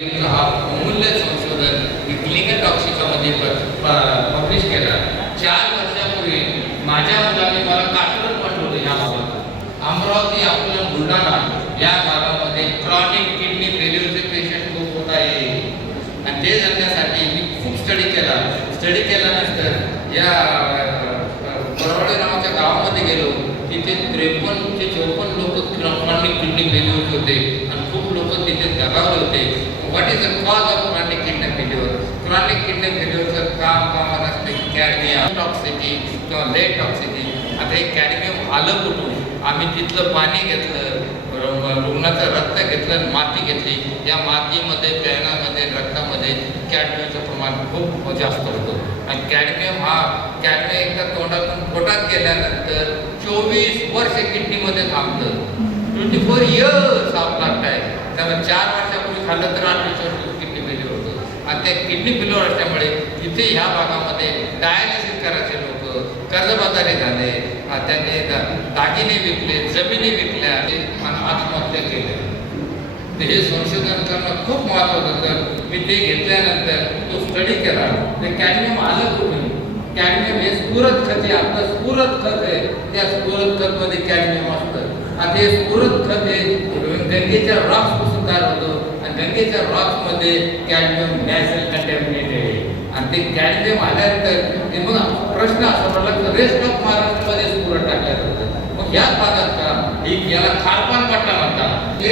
हा अमूल्य संशोधन क्लिनिकल टॉक्सिकोमध्ये पब्लिश केला. 4 वर्षापूर्वी माझ्या मुलाने मला काटून पाठवलं या बाबत. अमरावती, अकोला, बुलढाणा या भागामध्ये क्रॉनिक किडनी फेल्युअरचे पेशंट खूप होत आहे आणि ते जाण्यासाठी मी खूप स्टडी केल्यानंतर या परवडे नावाच्या गावामध्ये गेलो. तिथे 53 ते 54 लोक क्रॉनिक किडनी फेल्युअर होते आणि खूप लोक तिथे दगावले होते. What is the cause of chronic kidney failure? Chronic kidney फेल्युअरचं काम असते कॅडमियम टॉक्सिटी किंवा लेड टॉक्सिटी. आता हे कॅडमियम आलं कुठून? आम्ही तिथलं पाणी घेतलं, रुग्णाचं रक्त घेतलं, माती घेतली. या मातीमध्ये, पेनामध्ये, रक्तामध्ये कॅडमियमचं प्रमाण खूप जास्त होतं आणि कॅडमियम एकदा तोंडातून पोटात गेल्यानंतर 24 वर्ष किडनीमध्ये थांबतं. 24 इयर्स लाईफ आहे. त्यामुळे 4 वर्षापूर्वी खाल्लं तर 28 वर्ष किडनी फेल्युअर होतं आणि त्या किडनी फेल्युअर असल्यामुळे तिथे ह्या भागामध्ये डायलिसिस करायचे लोक कर्जबाजारी झाले. त्यांनी दागिने विकले, जमिनी विकल्या आणि आत्महत्या केल्या. तर हे संशोधन करणं खूप महत्त्वाचं होतं. मी ते घेतल्यानंतर तो स्टडी केला. ते कॅडमियम आलं कुठून? कॅडमियम हे स्फुरद खत आहे. आपलं स्फुरद खत आहे. त्या स्फुरद खतमध्ये कॅडमियम असतं आणि ते स्फुरद खत हे गंगेच्या रॉक्सपासून तयार होतं आणि गंगेच्या रॉक्समध्ये कॅडमियम नॅचरल कंटॅमिनेट आहे आणि ते कॅडमियम आल्यानंतर ते मग प्रश्न असा पडला की रेस्ट ऑफ महाराष्ट्रामध्ये स्फुरद टाकल्या जातं. मग ह्याच भागात का याला खारपान पट्टा म्हणतात. ते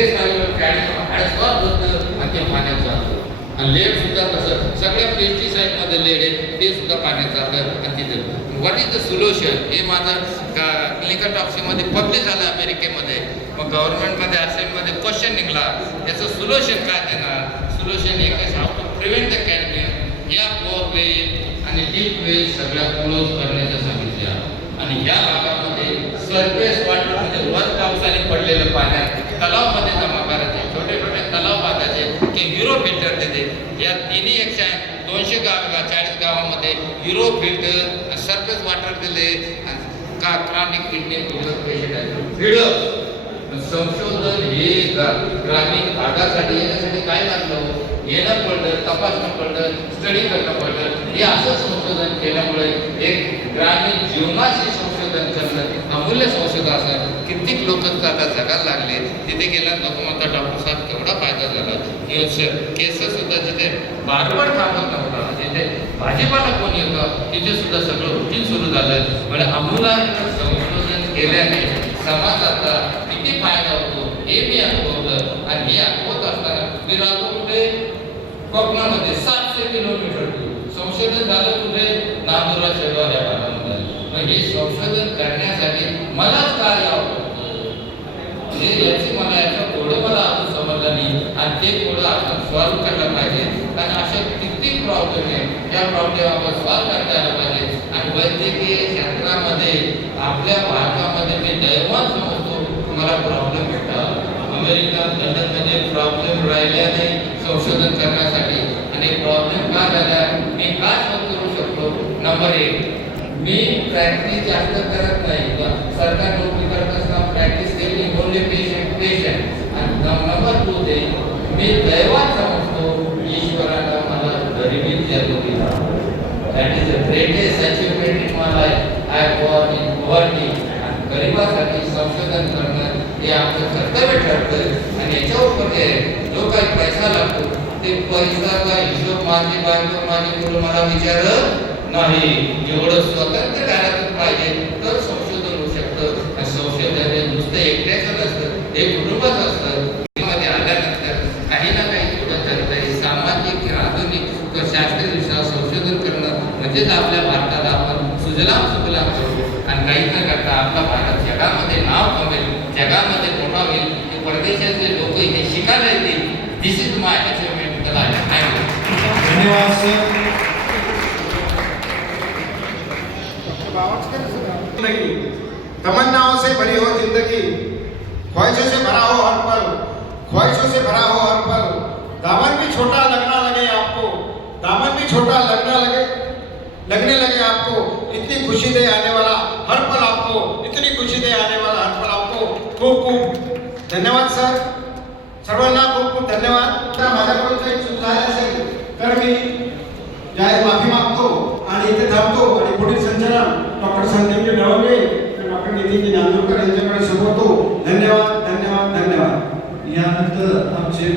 कॅडमियम ॲडसॉर्ब होतं आणि ते पाण्यात जातं. आणि लेड सुद्धा कसं सगळ्या पेस्टिसाईडमध्ये लेड आहे ते सुद्धा पाण्यात जातं आणि तिथं. What is the solution? हे माझं क्लिनिकल टॉक्सिकमध्ये पब्लिश झालं अमेरिकेमध्ये. मग गव्हर्नमेंटमध्ये असेंब्लीमध्ये क्वेश्चन निघाला, याचं सोल्युशन काय देणार? सोल्युशन एकच, how to prevent the cadmium. या बोरवेल आणि डीप वेल सगळ्या क्लोज करण्याच्या सांगितल्या आणि ह्या भागामध्ये सरफेस वॉटर म्हणजे वर पावसाने पडलेलं पाण्यात तलावमध्ये जमा करायचे, छोटे छोटे तलाव बांधायचे की युरो फिल्टर देते. या तिन्ही 200 40 गावामध्ये युरो फिल्टर सरफेस वॉटर दिले. क्रॉनिक किडनी फेल्युअर पेशंट आहे. संशोधन हे ग्रामीण भागासाठी येण्यासाठी काय लागलं? येणं पडलं, तपासणं पडलं, स्टडी करणं पडलं. हे असं संशोधन केल्यामुळे एक ग्रामीण जीवनाशी संशोधन करणं अमूल्य संशोधन असं कित्येक लोक आता जगायला लागले. तिथे गेल्या नको म्हणता डॉक्टर साहेब केवढा फायदा झाला. केसेस सुद्धा जिथे बारबर थांबत नव्हता, जिथे भाजीपाला कोण येतं तिथे सुद्धा सगळं रुटीन सुरू झालं. म्हणजे अमूलाग्र संशोधन केल्याने समाजाचा किती फायदा होतो हे मी अनुभवलं आणि हे अनुभवत असताना मी राहतो कुठे? कोकणामध्ये 700 किलोमीटर संशोधन झालं कुठे? नांदुरा शेगाव या भागामध्ये. मग हे संशोधन करण्यासाठी मलाच काय आवडतं म्हणजे याची याचं कोडं मला अजून समजलं नाही आणि ते कोडं आपण सॉल्व्ह करायला पाहिजे. कारण असे कित्येक प्रॉब्लेम आहे, त्या प्रॉब्लेम आपण सॉल्व्ह करता आला पाहिजे. आणि वैद्यकीय क्षेत्रामध्ये आपल्या भारतामध्ये मी दैवान समजतो तुम्हाला प्रॉब्लेम भेटतात. अमेरिका, लंडनमध्ये प्रॉब्लेम राहिल्या नाही संशोधन करण्यासाठी. आणि प्रॉब्लेम का झाला? मी काय सॉल्व्ह करू शकतो? नंबर 1, मी प्रॅक्टिस जास्त करत नाही. सरकार नोकरी करत असताना प्रॅक्टिस केली ओनली पेशंट. आणि नंबर 2 ते मी दैवान समजतो ईश्वराला मला गरिबी जन्म दिला. That is the greatest achievement in my life. I born in poverty. आणि गरिबासाठी संशोधन करणं हे आमचं कर्तव्य ठरतं. आणि याच्यावर जो काही पैसा लागतो ते पैशाचा हिशोब माझी बायको माझी मुलं मला विचारत नाही. एवढं स्वतंत्र घरातच पाहिजे तर संशोधन होऊ शकतं. आणि संशोधन हे नुसतं एकट्याचं नसतं, हे कुटुंबाचं असतं. मध्ये आल्यानंतर काही ना काही पुढं करता येईल. सामाजिक, आधुनिक व शास्त्रीय संशोधन करणं म्हणजेच आपल्या भारताला आपण सुजलाम सुफलाम करू आणि काही न करता आपला भारत जगामध्ये नाव कमेल, जगामध्ये मोठा होईल. की परदेशातले लोक इथे शिकायला येतील. दिस इज माय अचीवमेंट. धन्यवाद सर. तमन्नाओं से भरी हो जिंदगी, ख्वाहिशों से भरा हो हर पल, ख्वाहिशों से भरा हो हर पल. दामन भी छोटा लगना लगे आपको, दामन भी छोटा लगने लगे आपको. इतनी खुशी दे आने वाला हर पल आपको, इतनी खुशी दे आने वाला हर पल आपको. खूप खूप धन्यवाद सर. सर्वांना खूप खूप धन्यवाद. माझ्याकडून काही चूक झाली असेल तर मी जाहीर माफी मागतो आणि इथे थांबतो आणि पुढील संचालन डॉक्टर संदीप नवले डॉक्टर नितीन नांदुरकर यांच्याकडे सोपवतो. धन्यवाद धन्यवाद धन्यवाद. यानंतर आमचे